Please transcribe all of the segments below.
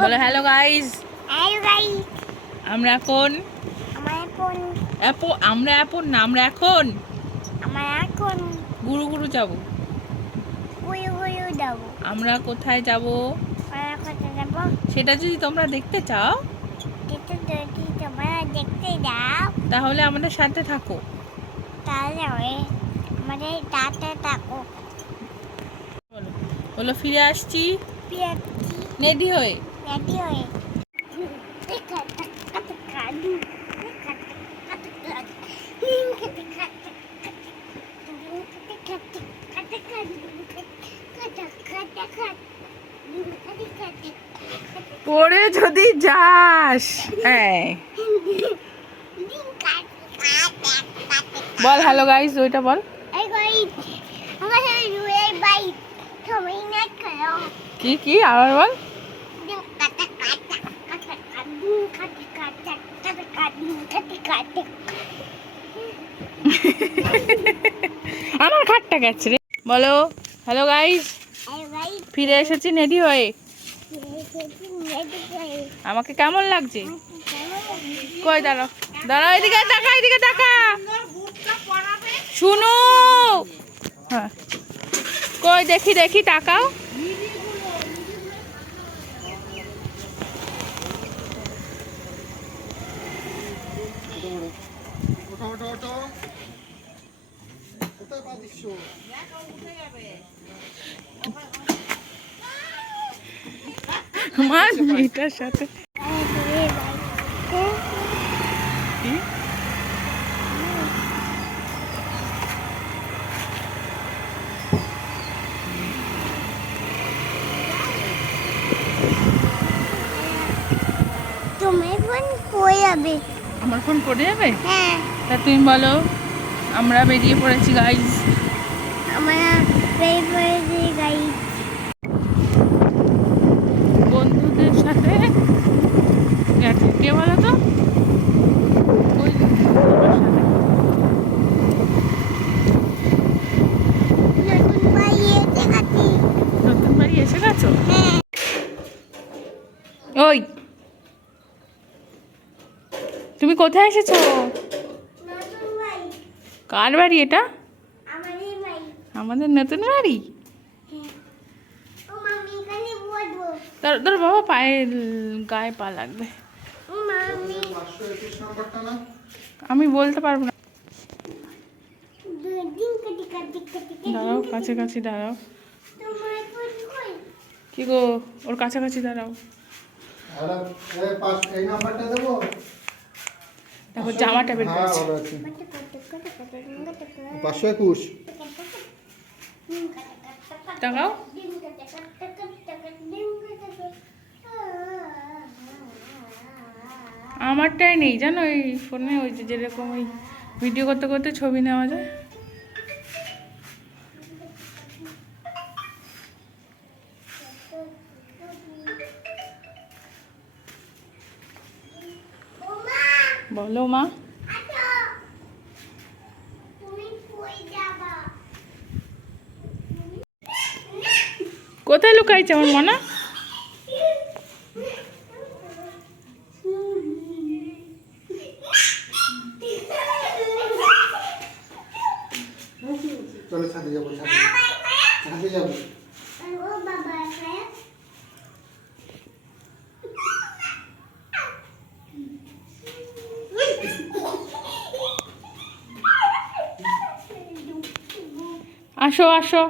বলো hello guys. Hello guys, আমরা এখন আমরা এখন গুরু গুরু যাব। গুরু যাব। আমরা কোথায় যাব কোথায় যাব সেটা যদি তোমরা দেখতে চাও যদি তোমরা দেখতে যাও তাহলে আমাদের সাথে থাকো। তাহলে আমাদের সাথে থাকো। বলো বলো ফিরে আসছি পিয়াচ্ছি রেডি হয়ে। রেডি হয়ে। পরে যদি যাস বল হ্যালো গাইস, ওইটা বল। কি কি আবার বল। আমার খাটটা গেছে রে। বলো হ্যালো গাইস, ফিরে এসেছি রেডি হয়ে। আমাকে কেমন লাগছে? কই দাঁড়াও দাঁড়াও, এদিকে তাকা, এদিকে তাকা, শুনো। হ্যাঁ কই দেখি দেখি, তাকাও। আমার মেয়েটার সাথে তোমার ফোন পড়ে যাবে। আমার ফোন পড়ে যাবে? হ্যাঁ, তা তুমি বলো। আমরা বেরিয়ে পড়েছি গাইজ। আমরা বেরিয়ে পড়েছি গাইস। বন্ধুদের সাথে গেছে। কে বলো তো? ওই তোমার সাথে। নতুন বাড়ি এসে গেছি। নতুন বাড়ি এসে গেছো? হ্যাঁ, ওই তুমি কোথায় এসেছো? নতুন বাড়ি। কার বাড়ি এটা? আমাদের বাড়ি। আমাদের নতুন বাড়ি। হ্যাঁ, ও মামি এখানে বসবো। তোর তোর বাবা পায়ে গায়ে পা লাগবে। ও মামি আমি বলতে পারবো না। দিন কাটি কাটি কাটি দাঁড়াও, কাছাকাছি দাঁড়াও। তোমার ফোন কই? কি গো, ওর কাছাকাছি দাঁড়াও। এই নাম্বারটা দেবো। দেখো জামাটা বের হ্যাঁ, করেছে। ভালো আছি। কত কত কত কত কত কত 521। তাকাও। আমারটাই নেই জানো এই ফোনে, ওই যে যেরকম ওই ভিডিও করতে করতে ছবি নেওয়া যায়। বলো মা। কোথায় লুকাইছে আমার মনা? চলো ছাদে যাবো, ছাদে যাবো। আসো আসো।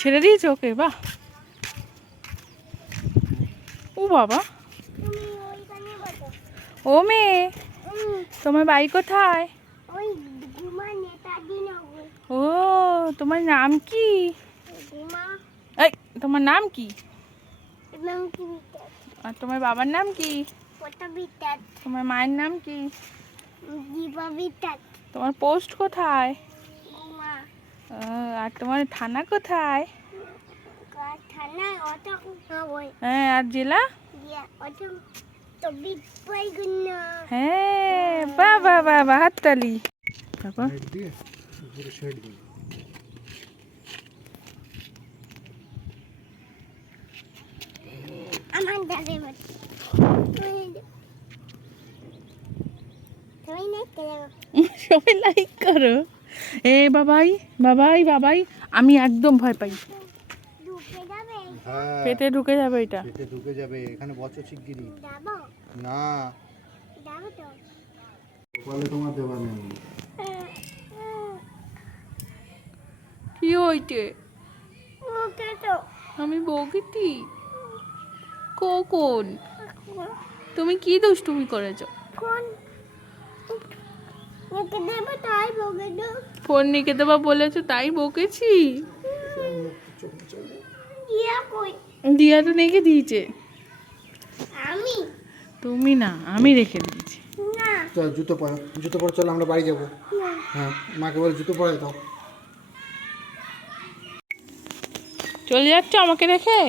ছেড়ে দিয়েছে ওকে? বাহ। ও বাবা, ও মেয়ে, তোমার বাড়ি কোথায়? ও তোমার নাম কি? এই তোমার নাম কি? আর তোমার বাবার নাম কি? ওটা বিটাত তোমার মায়ের নাম কি? দিবা বিটাত তোমার পোস্ট কোথায়? মা আর তোমার থানা কোথায়? থানা ওটা হবে হ্যাঁ, আর জেলা? দিয়া ওটা তো বিট পাই গুনা হ্যাঁ, বাহ বাহ বাহ বাহ, হাততালি। তারপর শেড দিয়ে উপরে শেড দিয়ে আমার দাদা মত তুমি না কেন সবাই লাইক করো। এ বাবাই বাবাই বাবাই, আমি একদম ভয় পাই। ঢুকে যাবে হ্যাঁ পেটে ঢুকে যাবে এটা। পেটে ঢুকে যাবে, এখানে বছর শিগগিরই যাবো না। যাবো তো বলে তোমার দেওয়া নেই। কি হইছে? ওকে তো আমি বকিটি কখন? তুমি কি দুষ্টুমি করেছো? কোন ওকে দেবো তাই বকে দাও ফোন নিকে দেবা বলেছো তাই বকেছি। দিয়া কই দিয়া তো রেখে দিয়েছে। আমি তুমি না, আমি রেখে দিয়েছি। না চল জুতো পরো, জুতো পরে চল আমরা বাড়ি যাবো। না হ্যাঁ মাকে বলে জুতো পরে দাও। চলে যাচ্ছ আমাকে রেখে?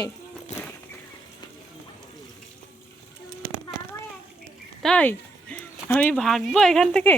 বাবা আছে তাই আমি ভাগবো এখান থেকে?